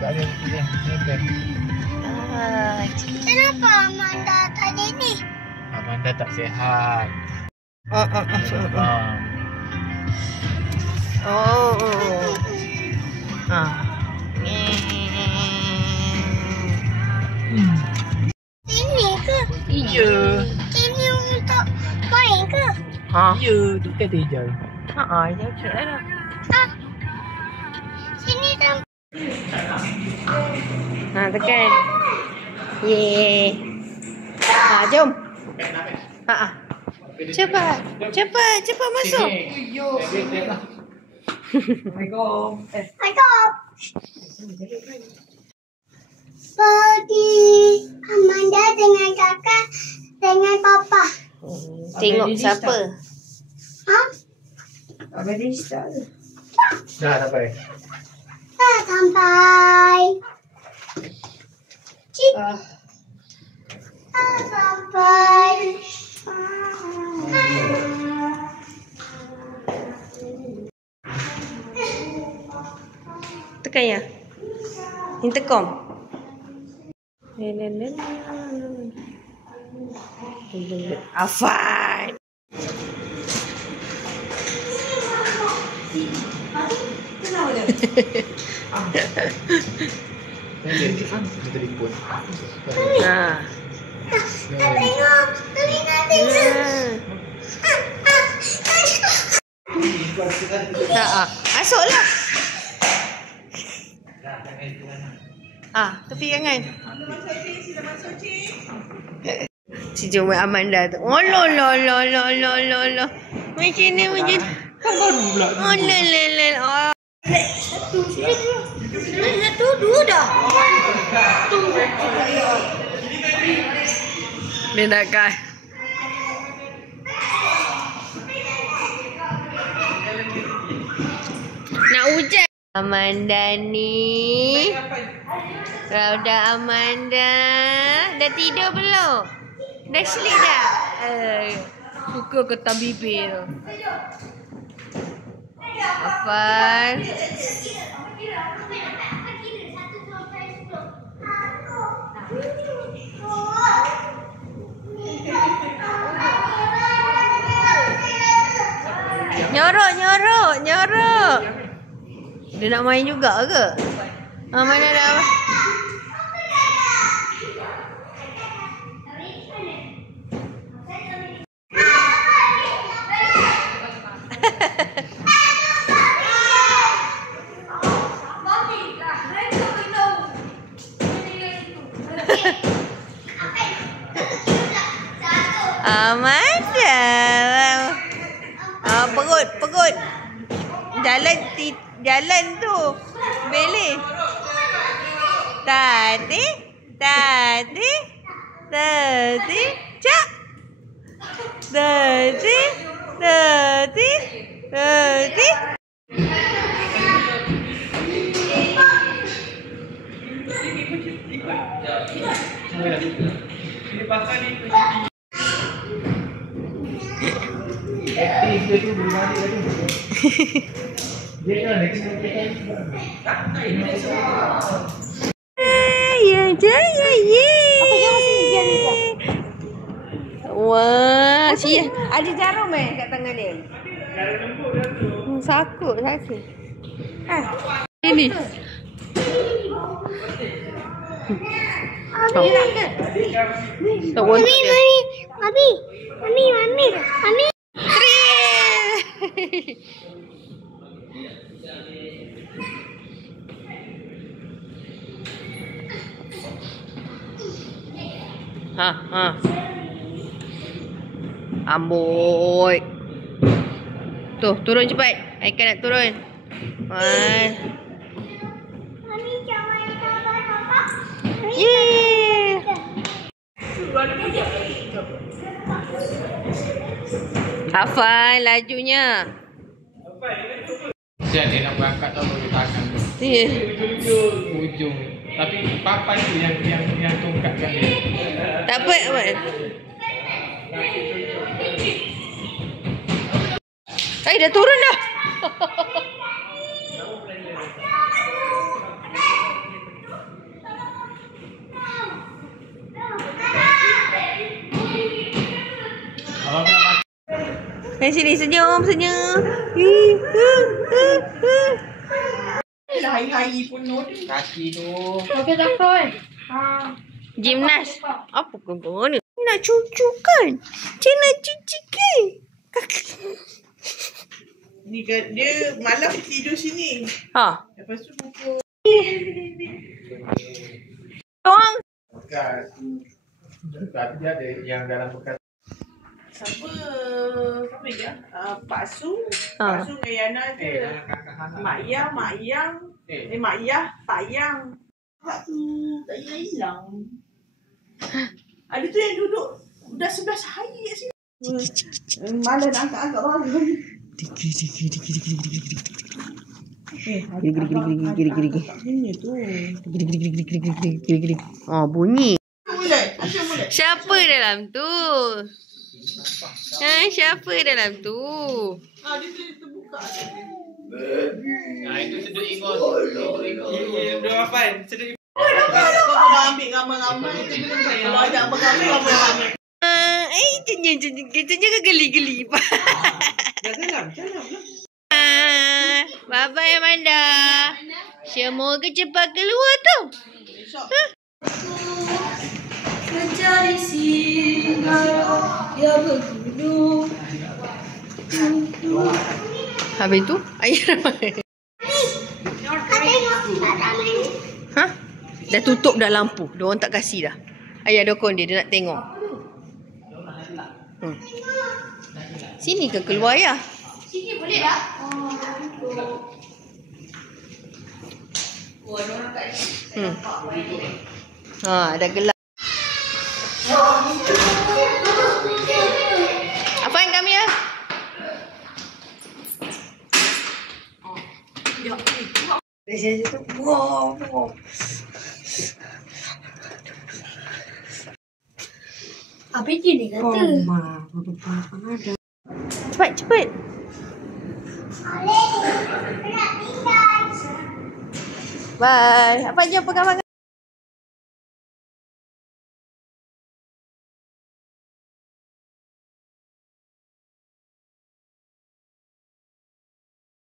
tak ada ni. Kenapa Amanda tadi ni? Amanda tak sihat. Ini ke? Iya. Ini untuk main ke? Ya, tu kan hijau. Ya okey lah. Sini dah. Tekan. Yeay. Jom. Cepat masuk. Assalamualaikum. Pergi Amanda dengan kakak dengan papa. Tengok siapa. Dah sampai. Dah sampai. Cik. Dah sampai. Tekan ya. Intercom. Afan. Dia telefon. Nak tengok. Nak tengok. Masuklah. Tepi kangan. Si Jom Amanda tu. Oh lo. Macam ni. Kan baru pula. Oh la. Satu, dua dah. Dia nak kan. Nak hujan. Amanda ni. Rauda Amanda. Dah tidur belum? Dah sleep dah? Suka ketam bibir tu. Afan. Nyorok. Dia nak main juga ke? Mana dah? Amanda. Perut. Jalan tu. Beleh. Tadi. Cak. Tadi. Aktif dia tu boleh balik tadi. Dia kan dia kena Wah, ada jarum kat tangan dia. Sakut. Ini. Mami. Amboi. Tuh, turun cepat. Aika nak turun. Mami jangan papa. Yeay. Hafal lajunya. dia nak berangkat tau boleh tangan tu. Ujung. Tapi papan tu yang tongkatkan dia. Tak apa, Abang. Dah turun dah. Sini senyum, senyum. Hari-hari penuh ni. Kaki tu. Okey tak koi. Gimnas. Apa kau ni? Nak cucu kan? Cik nak cuci kan? Ni kan dia malam tidur sini. Ha. Lepas tu pukul Orang. Bekas. Tapi dia ada yang dalam bekas. siapa dia? Pak Su. Ha. Pak Su dengan Yana je. Kakak Hana. Mak Yang. Mak Yah, Pak Yang. Pak tu tak hilang. Ada tu yang duduk dah 11 hari kat sini. Malah nak angkat-angkat barang. Bunyi tu. Oh, bunyi. Mulai. Asal mulai. Siapa dalam tu? Siapa dalam tu? Dia terbuka. Nah, itu sedut ingos. Sedut ingos. Dia hafal. Sedut ingos. Kau ambil gambar-gambar itu belum saya. Kalau ada gambar-gambar. Jangan geli-geli. Dah dalam lah. Bye-bye Amanda. Semoga cepat keluar tu. Mencari singa dia bergulung. Habis tu ayah ramai. Ha? Dah tutup dah lampu. Diorang tak kasih dah. Ayah dokon dia nak tengok. Sini ke keluar ayah? Sini boleh tak? Dah gelap. Afan kami ya. Apa je ni kata? Cepat. Bye. Apa jumpa kawan-kawan.